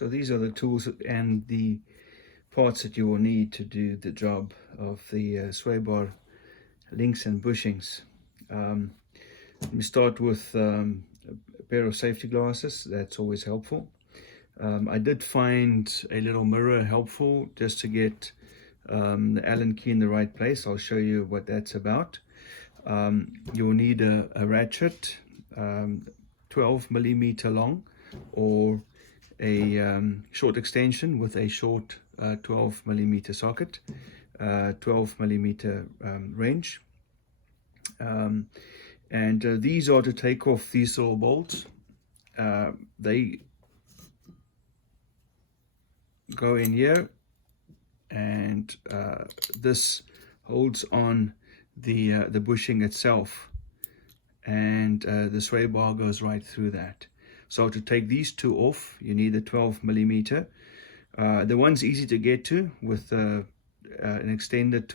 So these are the tools and the parts that you will need to do the job of the sway bar links and bushings. Let me start with a pair of safety glasses. That's always helpful. I did find a little mirror helpful just to get the Allen key in the right place. I'll show you what that's about. You'll need a ratchet, 12 millimeter long, or a short extension with a short 12 millimeter socket, 12 millimeter range. These are to take off these little bolts. They go in here, and this holds on the bushing itself, and the sway bar goes right through that. So to take these two off, you need a 12 millimeter. The one's easy to get to with an extended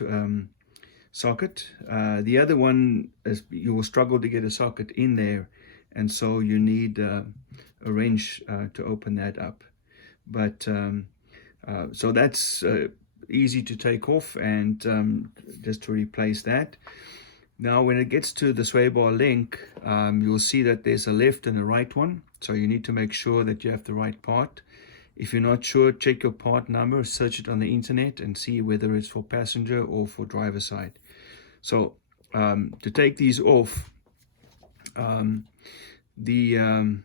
socket. The other one is you will struggle to get a socket in there, and so you need a wrench to open that up. But so that's easy to take off, and just to replace that. Now when it gets to the sway bar link, you'll see that there's a left and a right one, so you need to make sure that you have the right part. If you're not sure, check your part number, search it on the internet, and see whether it's for passenger or for driver side. So to take these off, the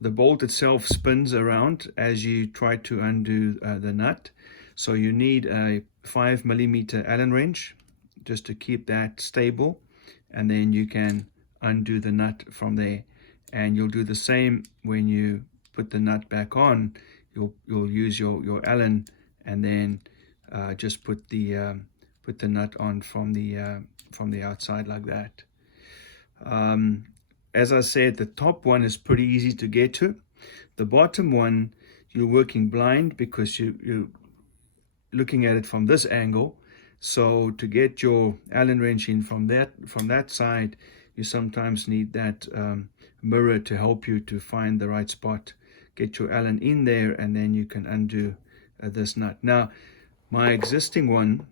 bolt itself spins around as you try to undo the nut. So you need a 5 millimeter Allen wrench just to keep that stable, and then you can undo the nut from there. And you'll do the same when you put the nut back on. You'll use your Allen, and then just put the nut on from the outside like that. As I said, the top one is pretty easy to get to. The bottom one, you're working blind because you're looking at it from this angle. So to get your Allen wrench in from that side, you sometimes need that mirror to help you to find the right spot. Get your Allen in there, and then you can undo this nut. Now, my existing one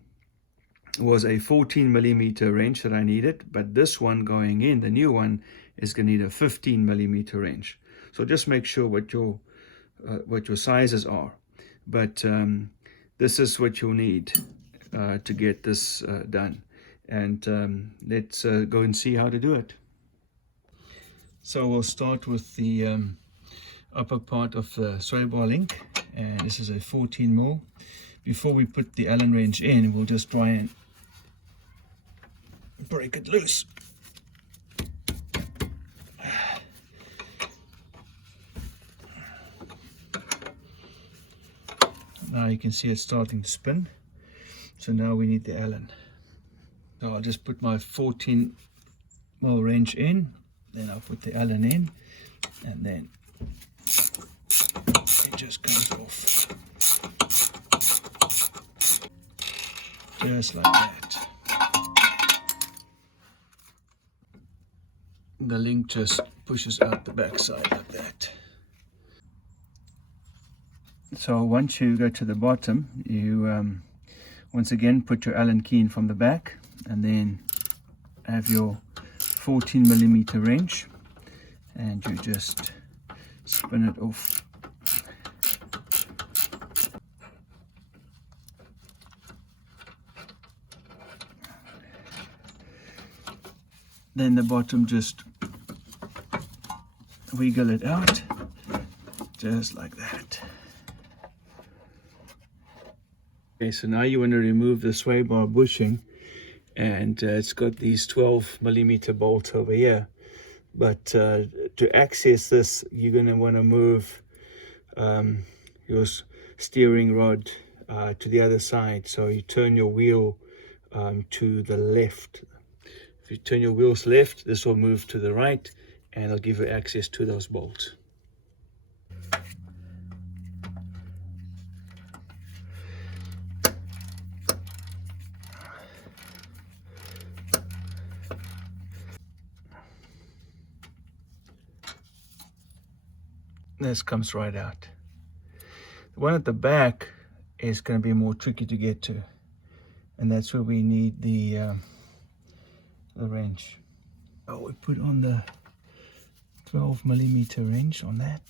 was a 14 millimeter wrench that I needed, but this one going in, the new one, is going to need a 15 millimeter wrench. So just make sure what your sizes are. But this is what you'll need to get this done. And let's go and see how to do it. So we'll start with the upper part of the sway bar link, and this is a 14 mil. Before we put the Allen wrench in, we'll just try and break it loose. Now you can see it's starting to spin. So now we need the Allen. So I'll just put my 14 mil wrench in, then I'll put the Allen in, and then it just comes off. Just like that. The link just pushes out the back side like that. So once you go to the bottom, you once again put your Allen key in from the back, and then have your 14 millimeter wrench, and you just spin it off. Then the bottom, just wiggle it out, just like that. Okay, so now you want to remove the sway bar bushing, and it's got these 12 millimeter bolts over here. But to access this, you're going to want to move your steering rod to the other side. So you turn your wheel to the left. If you turn your wheels left, this will move to the right, and it'll give you access to those bolts. This comes right out. The one at the back is going to be more tricky to get to, and that's where we need the wrench. Oh, we put on the 12mm wrench on that.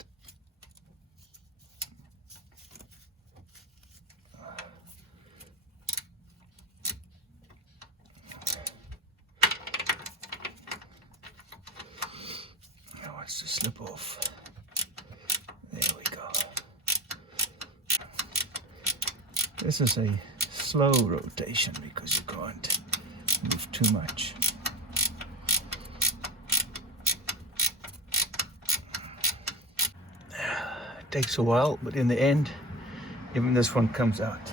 Now wants to slip off. There we go. This is a slow rotation because you can't move too much. It takes a while, but in the end, even this one comes out.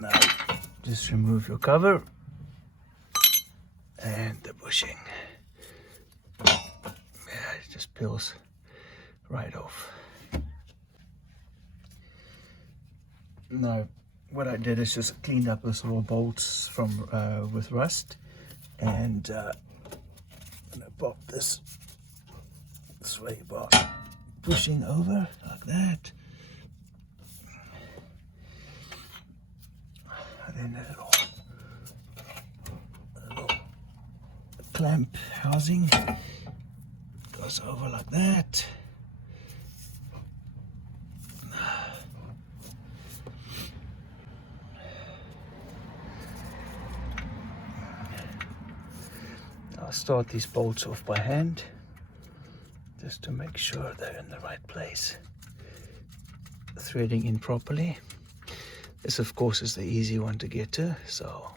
Now, just remove your cover and the bushing. Yeah, it just peels right off. Now, what I did is just cleaned up those little bolts from with rust, and I'm gonna pop this sway bar pushing over like that, and then a little clamp housing goes over like that. I'll start these bolts off by hand just to make sure they're in the right place, threading in properly. This of course is the easy one to get to, so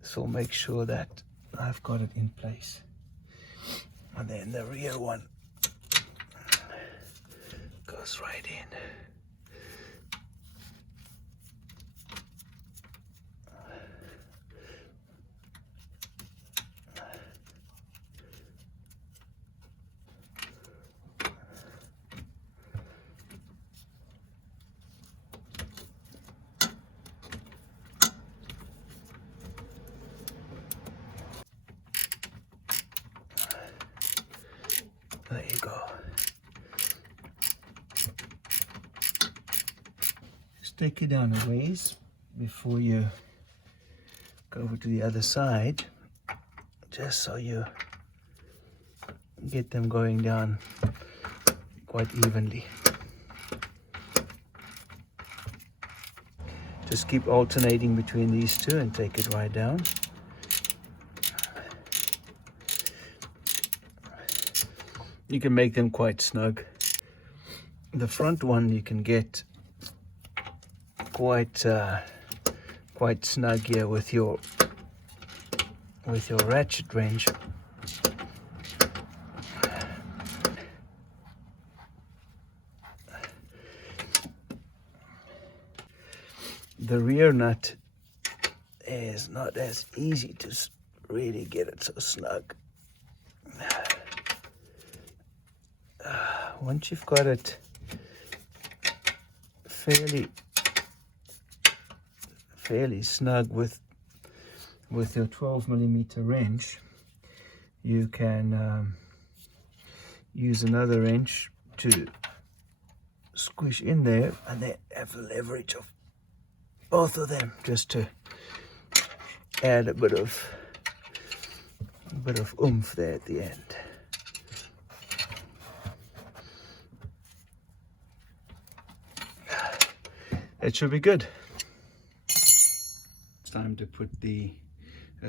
this will make sure that I've got it in place. And then the rear one goes right in. There you go. Just take it down a ways before you go over to the other side, just so you get them going down quite evenly. Just keep alternating between these two and take it right down. You can make them quite snug. The front one you can get quite snug here with your ratchet wrench. The rear nut is not as easy to really get it so snug. Once you've got it fairly snug with your 12mm wrench, you can use another wrench to squish in there and then have the leverage of both of them, just to add a bit of oomph there at the end. It should be good. It's time to put the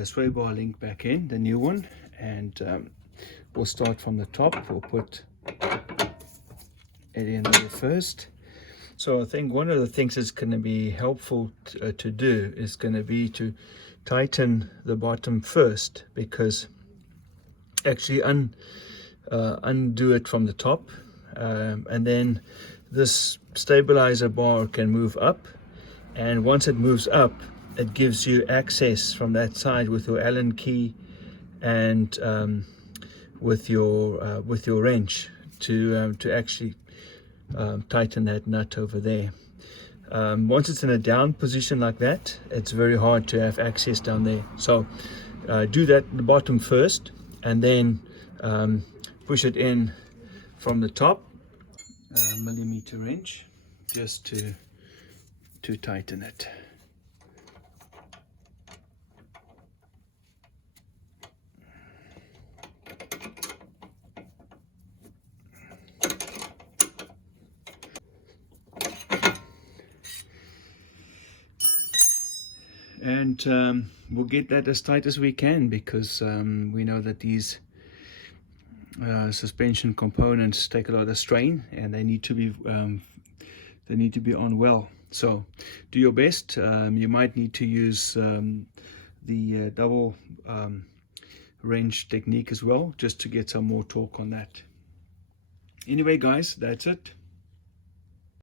sway bar link back in, the new one, and we'll start from the top. We'll put it in there first. So I think one of the things that's going to be helpful to do is going to be to tighten the bottom first, because actually undo it from the top, and then this stabilizer bar can move up, and once it moves up, it gives you access from that side with your Allen key and with your wrench to actually tighten that nut over there. Once it's in a down position like that, it's very hard to have access down there. So do that at the bottom first, and then push it in from the top, millimeter wrench, just to tighten it. And we'll get that as tight as we can, because we know that these suspension components take a lot of strain, and they need to be on well. So do your best. You might need to use the double wrench technique as well, just to get some more torque on that. Anyway guys, that's it.